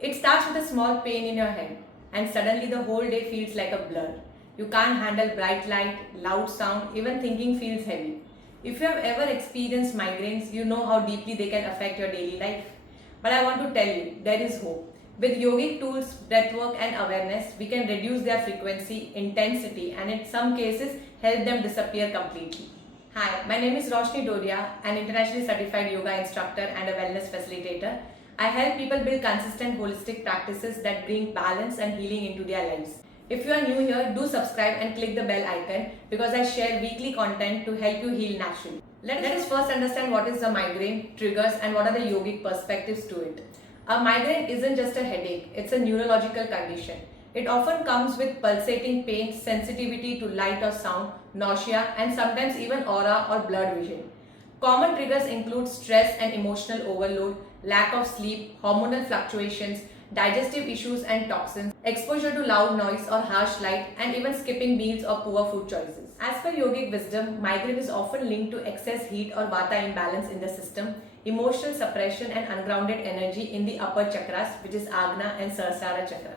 It starts with a small pain in your head, and suddenly the whole day feels like a blur. You can't handle bright light, loud sound, even thinking feels heavy. If you have ever experienced migraines, you know how deeply they can affect your daily life. But I want to tell you, there is hope. With yogic tools, breathwork, and awareness, we can reduce their frequency, intensity, and in some cases, help them disappear completely. Hi, my name is Roshani, an internationally certified yoga instructor and a wellness facilitator. I help people build consistent holistic practices that bring balance and healing into their lives. If you are new here, do subscribe and click the bell icon because I share weekly content to help you heal naturally. Let us first understand what is the migraine, triggers, and what are the yogic perspectives to it. A migraine isn't just a headache, it's a neurological condition. It often comes with pulsating pain, sensitivity to light or sound, nausea, and sometimes even aura or blurred vision. Common triggers include stress and emotional overload, lack of sleep, hormonal fluctuations, digestive issues and toxins, exposure to loud noise or harsh light, and even skipping meals or poor food choices. As per yogic wisdom, migraine is often linked to excess heat or vata imbalance in the system, emotional suppression and ungrounded energy in the upper chakras, which is Agna and Sahasrara chakra.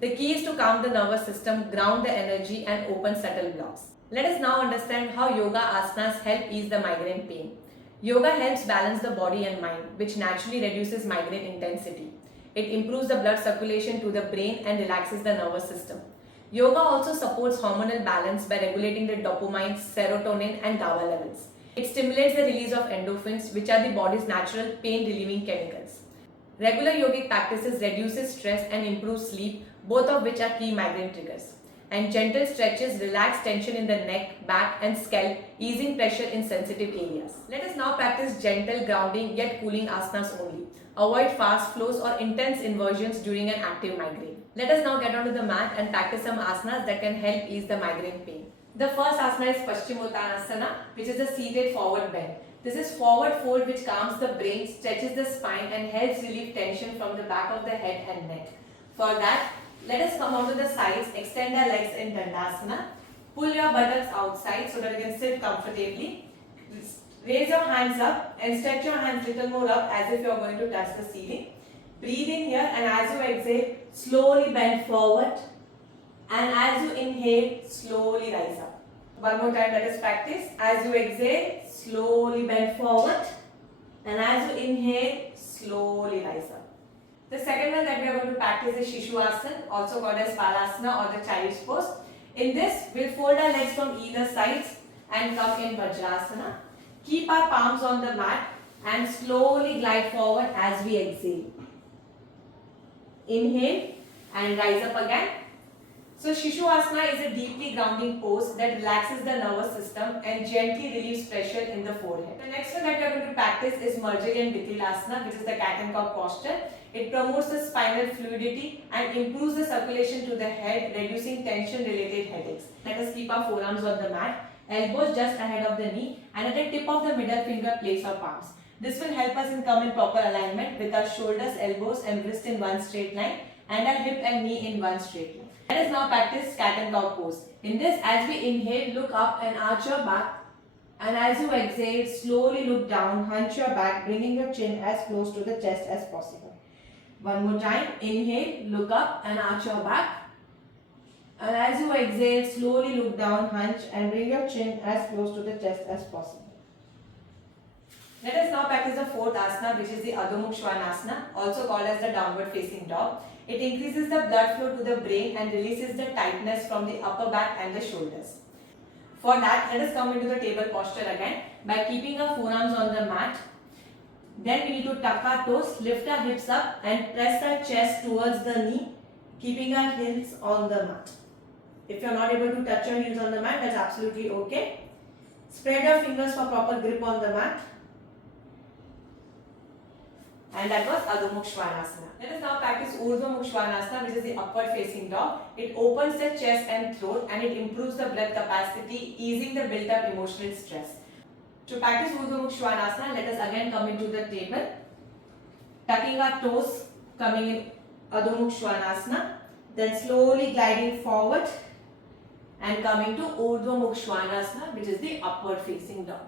The key is to calm the nervous system, ground the energy, and open subtle blocks. Let us now understand how yoga asanas help ease the migraine pain. Yoga helps balance the body and mind, which naturally reduces migraine intensity. It improves the blood circulation to the brain and relaxes the nervous system. Yoga also supports hormonal balance by regulating the dopamine, serotonin, and GABA levels. It stimulates the release of endorphins, which are the body's natural pain-relieving chemicals. Regular yogic practices reduces stress and improves sleep, both of which are key migraine triggers. And gentle stretches relax tension in the neck, back, and scalp, easing pressure in sensitive areas. Let us now practice gentle grounding yet cooling asanas only. Avoid fast flows or intense inversions during an active migraine. Let us now get onto the mat and practice some asanas that can help ease the migraine pain. The first asana is Paschimottanasana, which is a seated forward bend. This is forward fold which calms the brain, stretches the spine, and helps relieve tension from the back of the head and neck. For that, let us come onto the sides, extend our legs in Dandasana, pull your buttocks outside so that you can sit comfortably. Raise your hands up and stretch your hands little more up as if you are going to touch the ceiling. Breathe in here and as you exhale, slowly bend forward, and as you inhale, slowly rise up. One more time, let us practice. As you exhale, slowly bend forward, and as you inhale, slowly rise up. The second one that we are going to practice is Shishupasana, also called as Balasana or the child's pose. In this, we'll fold our legs from either sides and come in Vajrasana. Keep our palms on the mat and slowly glide forward as we exhale. Inhale and rise up again. So Shishupasana is a deeply grounding pose that relaxes the nervous system and gently relieves pressure in the forehead. The next one that we are going to practice is Bhramari and Vithilasana, which is the cat and cow posture. It promotes the spinal fluidity and improves the circulation to the head, reducing tension-related headaches. Let us keep our forearms on the mat, elbows just ahead of the knee, and at the tip of the middle finger place our palms. This will help us in come in proper alignment with our shoulders, elbows, and wrist in one straight line, and our hip and knee in one straight line. Let us now practice cat and cow pose. In this, as we inhale, look up and arch your back. And as you exhale, slowly look down, hunch your back, bringing your chin as close to the chest as possible. One more time. Inhale, look up and arch your back. And as you exhale, slowly look down, hunch and bring your chin as close to the chest as possible. Let us now practice the fourth asana, which is the Adho Mukha Svanasana, also called as the downward facing dog. It increases the blood flow to the brain and releases the tightness from the upper back and the shoulders. For that, let us come into the table posture again by keeping our forearms on the mat. Then we need to tuck our toes, lift our hips up and press our chest towards the knee, keeping our heels on the mat. If you are not able to touch your heels on the mat, that's absolutely okay. Spread your fingers for proper grip on the mat. And that was Adho Mukha Svanasana. Let us now practice Urdhva Mukha Svanasana, which is the upward facing dog. It opens the chest and throat and it improves the blood capacity, easing the built up emotional stress. To practice Urdhva Mukha Svanasana, let us again come into the table. Tucking our toes, coming in Adho Mukha Svanasana. Then slowly gliding forward and coming to Urdhva Mukha Svanasana, which is the upward facing dog.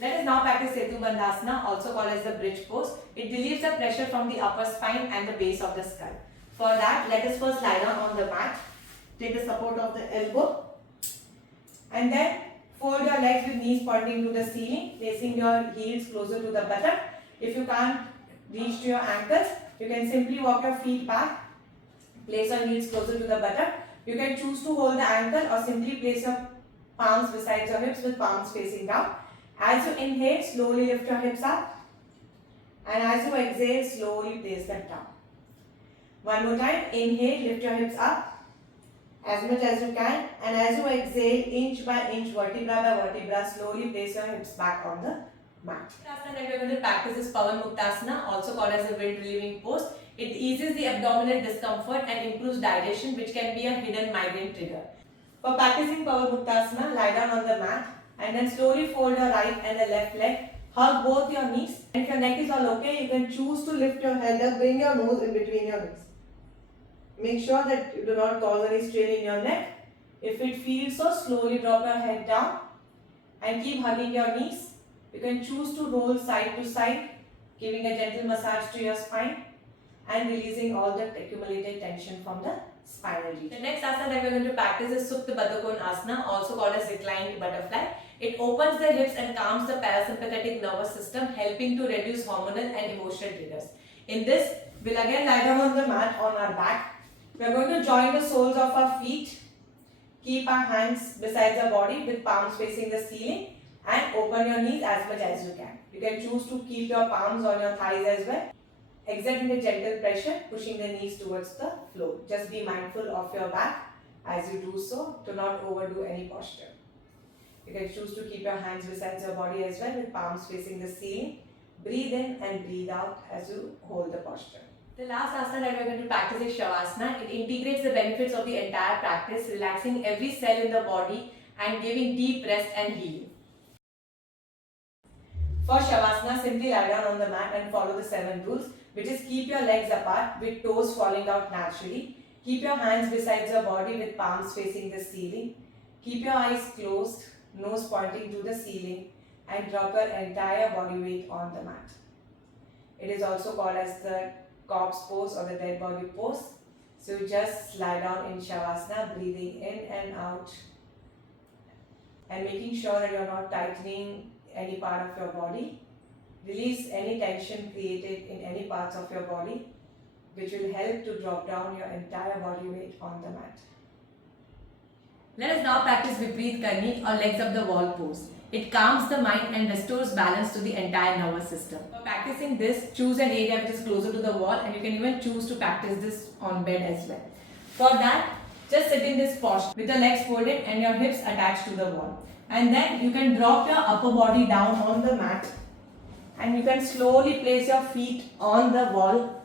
Let us now practice Setu Bandhasana, also called as the bridge pose. It relieves the pressure from the upper spine and the base of the skull. For that, let us first lie down on the mat. Take the support of the elbow. And then fold your legs with knees pointing to the ceiling, placing your heels closer to the buttock. If you can't reach to your ankles, you can simply walk your feet back. Place your heels closer to the buttock. You can choose to hold the ankle or simply place your palms beside your hips with palms facing down. As you inhale, slowly lift your hips up. And as you exhale, slowly place them down. One more time. Inhale, lift your hips up as much as you can. And as you exhale, inch by inch, vertebra by vertebra, slowly place your hips back on the mat. The asana that we are going to practice is Pavan Muktasana, also called as a wind relieving pose. It eases the abdominal discomfort and improves digestion, which can be a hidden migraine trigger. For practicing Pavan Muktasana, lie down on the mat and then slowly fold your right and the left leg. Hug both your knees. And if your neck is all okay, you can choose to lift your head up, bring your nose in between your knees. Make sure that you do not cause any strain in your neck. If it feels so, slowly drop your head down and keep hugging your knees. You can choose to roll side to side, giving a gentle massage to your spine and releasing all the accumulated tension from the spinal region. The next asana that we are going to practice is Supta Baddha Kona Asana, also called as reclined butterfly. It opens the hips and calms the parasympathetic nervous system, helping to reduce hormonal and emotional triggers. In this, we'll again lie down on the mat on our back. We are going to join the soles of our feet. Keep our hands beside the body with palms facing the ceiling and open your knees as much as you can. You can choose to keep your palms on your thighs as well. Exerting a gentle pressure, pushing the knees towards the floor. Just be mindful of your back as you do so. Do not overdo any posture. You can choose to keep your hands beside your body as well with palms facing the ceiling. Breathe in and breathe out as you hold the posture. The last asana that we are going to practice is Shavasana. It integrates the benefits of the entire practice, relaxing every cell in the body and giving deep rest and healing. For Shavasana, simply lie down on the mat and follow the 7 rules, which is keep your legs apart with toes falling out naturally. Keep your hands beside your body with palms facing the ceiling. Keep your eyes closed, nose pointing to the ceiling, and drop your entire body weight on the mat. It is also called as the corpse pose or the dead body pose. So you just lie down in Shavasana, breathing in and out and making sure that you are not tightening any part of your body. Release any tension created in any parts of your body, which will help to drop down your entire body weight on the mat. Let us now practice Vipreet Karni or legs up the wall pose. It calms the mind and restores balance to the entire nervous system. For practicing this, choose an area which is closer to the wall, and you can even choose to practice this on bed as well. For that, just sit in this posture with the legs folded and your hips attached to the wall. And then you can drop your upper body down on the mat and you can slowly place your feet on the wall.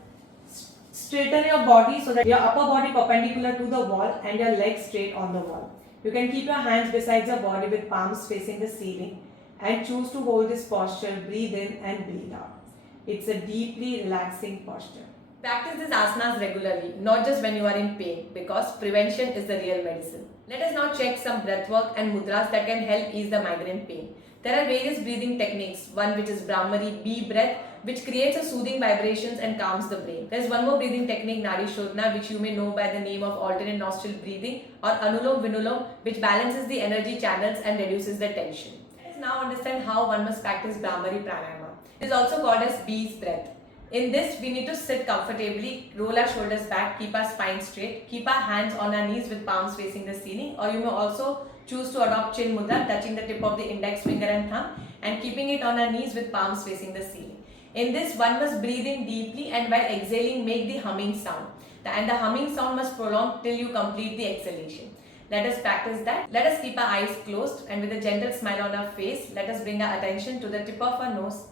Straighten your body so that your upper body perpendicular to the wall and your legs straight on the wall. You can keep your hands beside your body with palms facing the ceiling and choose to hold this posture. Breathe in and breathe out. It's a deeply relaxing posture. Practice these asanas regularly, not just when you are in pain, because prevention is the real medicine. Let us now check some breathwork and mudras that can help ease the migraine pain. There are various breathing techniques, one which is Bhramari bee breath, which creates a soothing vibrations and calms the brain. There is one more breathing technique, Nadi Shodhana, which you may know by the name of alternate nostril breathing, or Anulom Vinulom, which balances the energy channels and reduces the tension. Let us now understand how one must practice Bhramari pranayama. It is also called as bee's breath. In this, we need to sit comfortably, roll our shoulders back, keep our spine straight, keep our hands on our knees with palms facing the ceiling, or you may also choose to adopt chin mudra, touching the tip of the index finger and thumb and keeping it on our knees with palms facing the ceiling. In this, one must breathe in deeply and while exhaling, make the humming sound. And the humming sound must prolong till you complete the exhalation. Let us practice that. Let us keep our eyes closed and with a gentle smile on our face, let us bring our attention to the tip of our nose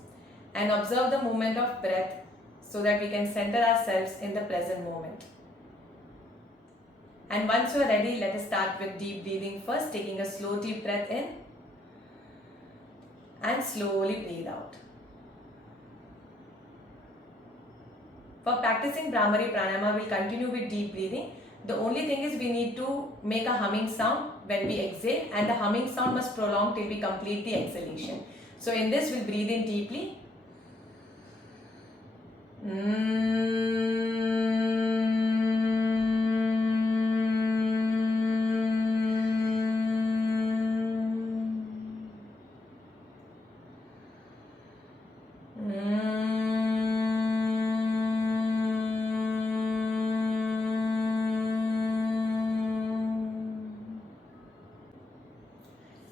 and observe the movement of breath so that we can center ourselves in the present moment. And once you are ready, let us start with deep breathing first, taking a slow deep breath in and slowly breathe out. For practicing Bhramari pranayama, we'll continue with deep breathing. The only thing is we need to make a humming sound when we exhale, and the humming sound must prolong till we complete the exhalation. So in this, we'll breathe in deeply.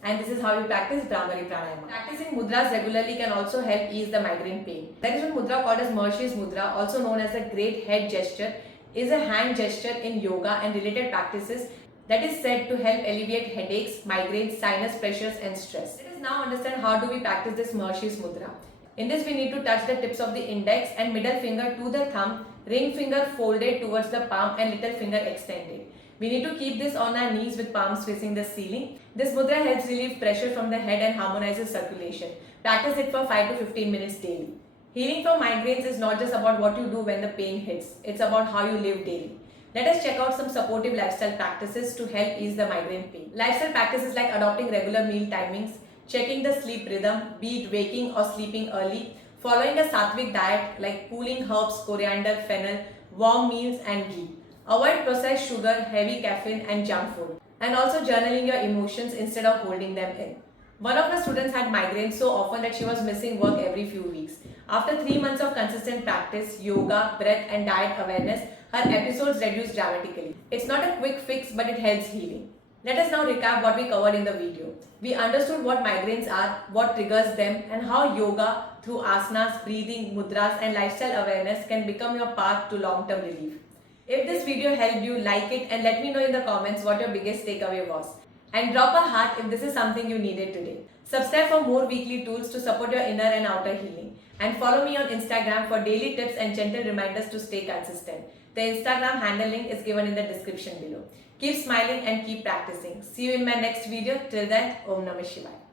And this is how you practice Bhramari pranayama. Practicing mudras regularly can also help ease the migraine pain. There is one mudra called as Mahasirs Mudra, also known as the great head gesture, is a hand gesture in yoga and related practices that is said to help alleviate headaches, migraines, sinus pressures and stress. Let us now understand how do we practice this Mahasirs Mudra. In this, we need to touch the tips of the index and middle finger to the thumb, ring finger folded towards the palm and little finger extended. We need to keep this on our knees with palms facing the ceiling. This mudra helps relieve pressure from the head and harmonizes circulation. Practice it for 5 to 15 minutes daily. Healing from migraines is not just about what you do when the pain hits. It's about how you live daily. Let us check out some supportive lifestyle practices to help ease the migraine pain. Lifestyle practices like adopting regular meal timings, checking the sleep rhythm, be it waking or sleeping early, following a sattvic diet like cooling herbs, coriander, fennel, warm meals and ghee. Avoid processed sugar, heavy caffeine and junk food. And also journaling your emotions instead of holding them in. One of my students had migraines so often that she was missing work every few weeks. After 3 months of consistent practice, yoga, breath and diet awareness, her episodes reduced dramatically. It's not a quick fix, but it helps healing. Let us now recap what we covered in the video. We understood what migraines are, what triggers them, and how yoga through asanas, breathing, mudras and lifestyle awareness can become your path to long-term relief. If this video helped you, like it and let me know in the comments what your biggest takeaway was. And drop a heart if this is something you needed today. Subscribe for more weekly tools to support your inner and outer healing. And follow me on Instagram for daily tips and gentle reminders to stay consistent. The Instagram handle link is given in the description below. Keep smiling and keep practicing. See you in my next video. Till then, Om Namah Shivaya.